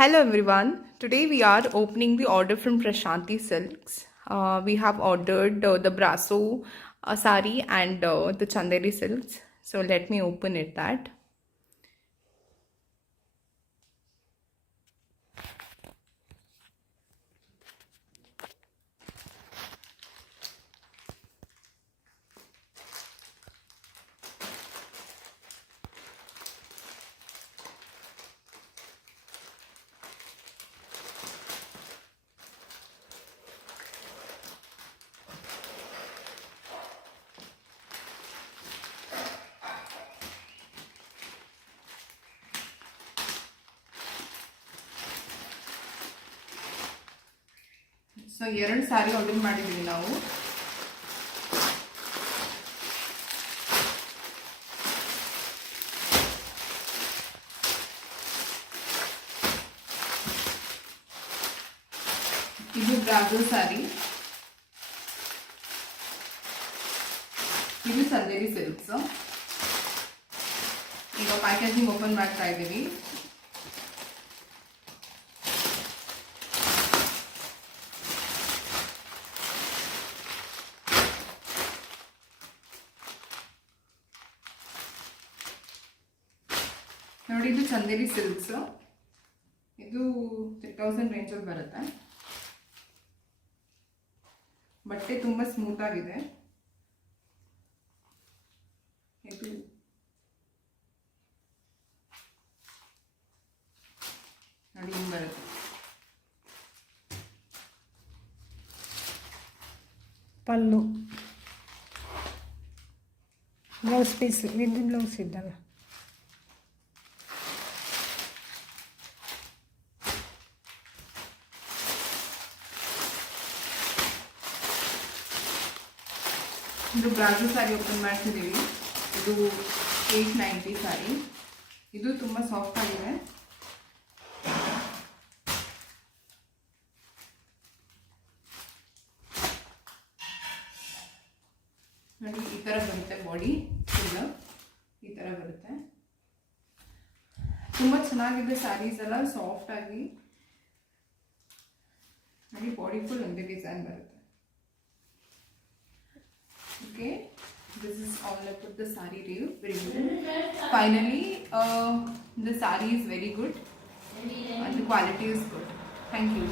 Hello everyone. Today we are opening the order from Prashanti Silks. We have ordered the Brasso sari and the Chanderi silks. So let me open it that. So ಎರಡು ಸಾರಿ ಆರ್ಡರ್ ಮಾಡಿದ್ದೀವಿ ನಾವು. ಇದು ಬ್ರಾಜೋ ಸಾರಿ, ಇದು ಚಂದೇರಿ ಸಿಲ್ಕ್ಸ್. ಈಗ packaging open ಮಾಡ್ತಾ ಇದ್ದೀವಿ. ನೋಡಿ, ಇದು ಚಂದೇರಿ ಸಿಲ್ಕ್ಸ್. ಇದು 3000 ರೇಂಜಲ್ಲಿ ಬರುತ್ತೆ. ಬಟ್ಟೆ ತುಂಬ ಸ್ಮೂತ್ ಆಗಿದೆ. ಇದು ನೋಡಿ ಹಿಂಗೆ ಬರುತ್ತೆ. ಪಲ್ಲು ಬ್ಲೌಸ್ ಪೀಸ್ ವಿತ್ ಬ್ಲೌಸ್ ಇದ್ದಲ್ಲ. ಇದು ಬ್ರಾಜೋ ಸಾರಿ ಓಪನ್ ಮಾಡ್ತಿದ್ದೀವಿ. ಇದು 890 ಸಾರಿ. ಇದು ತುಂಬ ಸಾಫ್ಟ್ ಆಗಿದೆ. ನೋಡಿ, ಈ ಥರ ಬರುತ್ತೆ. ಬಾಡಿ ಫುಲ್ ಈ ಥರ ಬರುತ್ತೆ. ತುಂಬ ಚೆನ್ನಾಗಿದೆ ಸ್ಯಾರೀಸ್ ಎಲ್ಲ, ಸಾಫ್ಟ್ ಆಗಿ. ನೋಡಿ, ಬಾಡಿ ಫುಲ್ ಒಂದೇ ಡಿಸೈನ್ ಬರುತ್ತೆ. Okay, this is all up with the sari review. Finally, the sari is very good and the quality is good. Thank you.